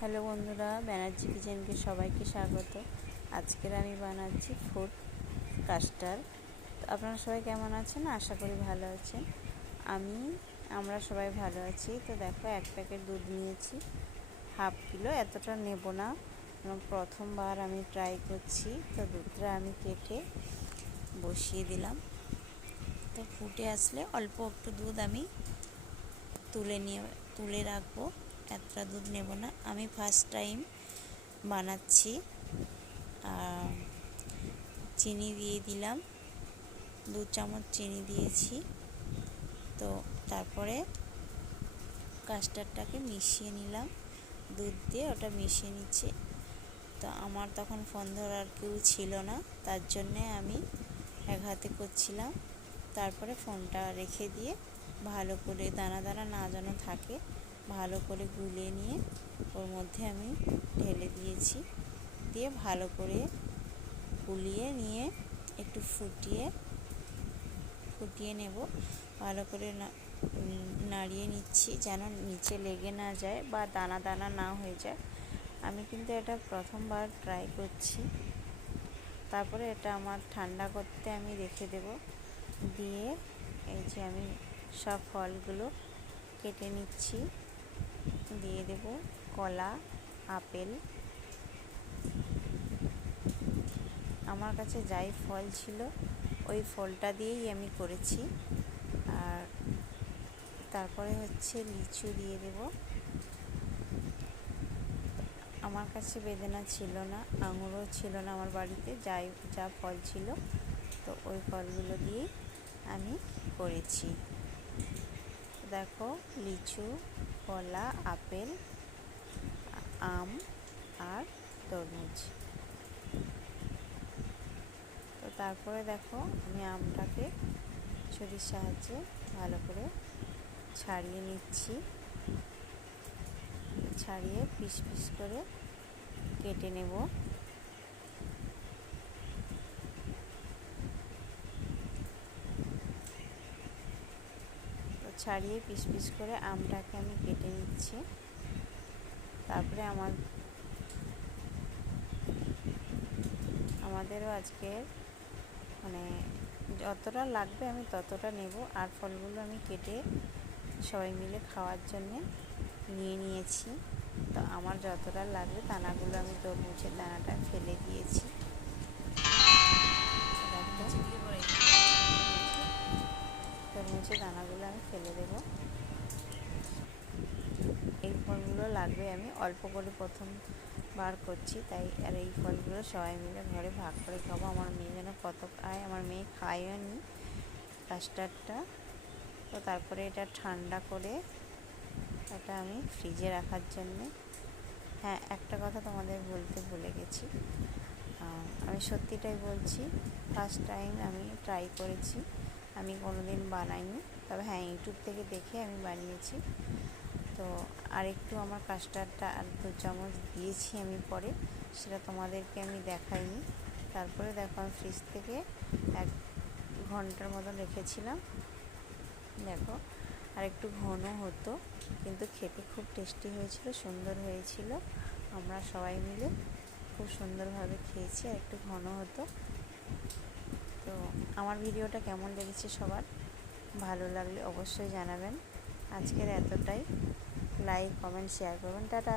Hello বন্ধুরা, ব্যানার্জি কিচেনকে সবাইকে স্বাগত। আজকের আমি বানাচ্ছি ফুড কাস্টার্ড। তো আপনারা সবাই কেমন আছেন? আশা করি ভালো আছেন। আমি, আমরা সবাই ভালো আছি। তো দেখো, এক প্যাকেট দুধ নিয়েছি। হাফ কিলো, এতটা নেব না। প্রথমবার আমি ট্রাই করছি। তো দুধটা আমি কেটে বসিয়ে দিলাম। তো ফুটে আসলে অল্প একটু দুধ আমি তুলে নিয়ে, তুলে রাখব। এতটা দুধ নেব না। আমি ফার্স্ট টাইম বানাচ্ছি। আর চিনি দিয়ে দিলাম। দু চামচ চিনি দিয়েছি। তো তারপরে কাস্টারটাকে মিশিয়ে নিলাম। দুধ দিয়ে ওটা মিশিয়ে নিচ্ছে। তো আমার তখন ফোন ধরার কেউ ছিল না। তার জন্যে আমি এক হাতে করছিলাম। তারপরে ফোনটা রেখে দিয়ে ভালো করে দানা দানা না যেন থাকে ভালো করে গুলিয়ে নিয়ে ওর মধ্যে আমি ঢেলে দিয়েছি। দিয়ে ভালো করে গুলিয়ে নিয়ে একটু ফুটিয়ে ফুটিয়ে নেব। ভালো করে নাড়িয়ে নিচ্ছি যেন নিচে লেগে না যায় বা দানা দানা না হয়ে যায়। আমি কিন্তু এটা প্রথমবার ট্রাই করছি। তারপরে এটা আমার ঠান্ডা করতে আমি রেখে দেব। দিয়ে এই যে আমি সব ফলগুলো কেটে নিচ্ছি। দিয়ে দেব কলা, আপেল। আমার কাছে যাই ফল ছিল, ওই ফলটা দিয়েই আমি করেছি। আর তারপরে হচ্ছে লিচু দিয়ে দেব। আমার কাছে বেদেনা ছিল না, আঙুরও ছিল না আমার বাড়িতে, যাই, যা ফল ছিল, তো ওই ফলগুলো দিয়েই আমি করেছি। দেখো, লিচু, কলা, আপেল, আম আর তরমুজ। তো তারপরে দেখো, আমি আমটাকে ছুরির সাহায্যে ভালো করে ছাড়িয়ে নিচ্ছি। ছাড়িয়ে পিস পিস করে কেটে নেব। ছাড়িয়ে পিস পিস করে আমটাকে আমি কেটে নিচ্ছি। তারপরে আমার আমাদেরও আজকে মানে যতটা লাগবে আমি ততটা নেব। আর ফলগুলো আমি কেটে সবাই মিলে খাওয়ার জন্যে নিয়ে নিয়েছি। তো আমার যতটা লাগবে দানাগুলো আমি তরমুজের দানাটা ফেলে দিয়েছি। তরমুজের দানাগুলো আমি ফেলে দেব। এই ফলগুলো লাগবে আমি অল্প করে প্রথম বার করছি, তাই আর এই ফলগুলো সবাই মিলে ঘরে ভাগ করে খাব। আমার মেয়ে যেন কত খায়, আমার মেয়ে খায়ও নি কাস্টার্ডটা। তো তারপরে এটা ঠান্ডা করে এটা আমি ফ্রিজে রাখার জন্যে। হ্যাঁ একটা কথা তোমাদের বলতে ভুলে গেছি। আমি সত্যিটাই বলছি ফার্স্ট টাইম আমি ট্রাই করেছি। আমি কোনো দিন বানাইনি। তবে হ্যাঁ ইউটিউব থেকে দেখে আমি বানিয়েছি। তো আরেকটু আমার কাস্টার্ডটা আর দু চামচ দিয়েছি আমি পরে। সেটা তোমাদেরকে আমি দেখাইনি। তারপরে দেখো, আমি ফ্রিজ থেকে এক ঘণ্টার মতন রেখেছিলাম। দেখো আর একটু ঘন হতো, কিন্তু খেতে খুব টেস্টি হয়েছিল, সুন্দর হয়েছিল। আমরা সবাই মিলে খুব সুন্দরভাবে খেয়েছি, আর একটু ঘন হতো। তো আমার ভিডিওটা কেমন লেগেছে সবার ভালো লাগলে অবশ্যই জানাবেন। আজকের এতটাই। লাইক কমেন্ট শেয়ার করবেন টাটা!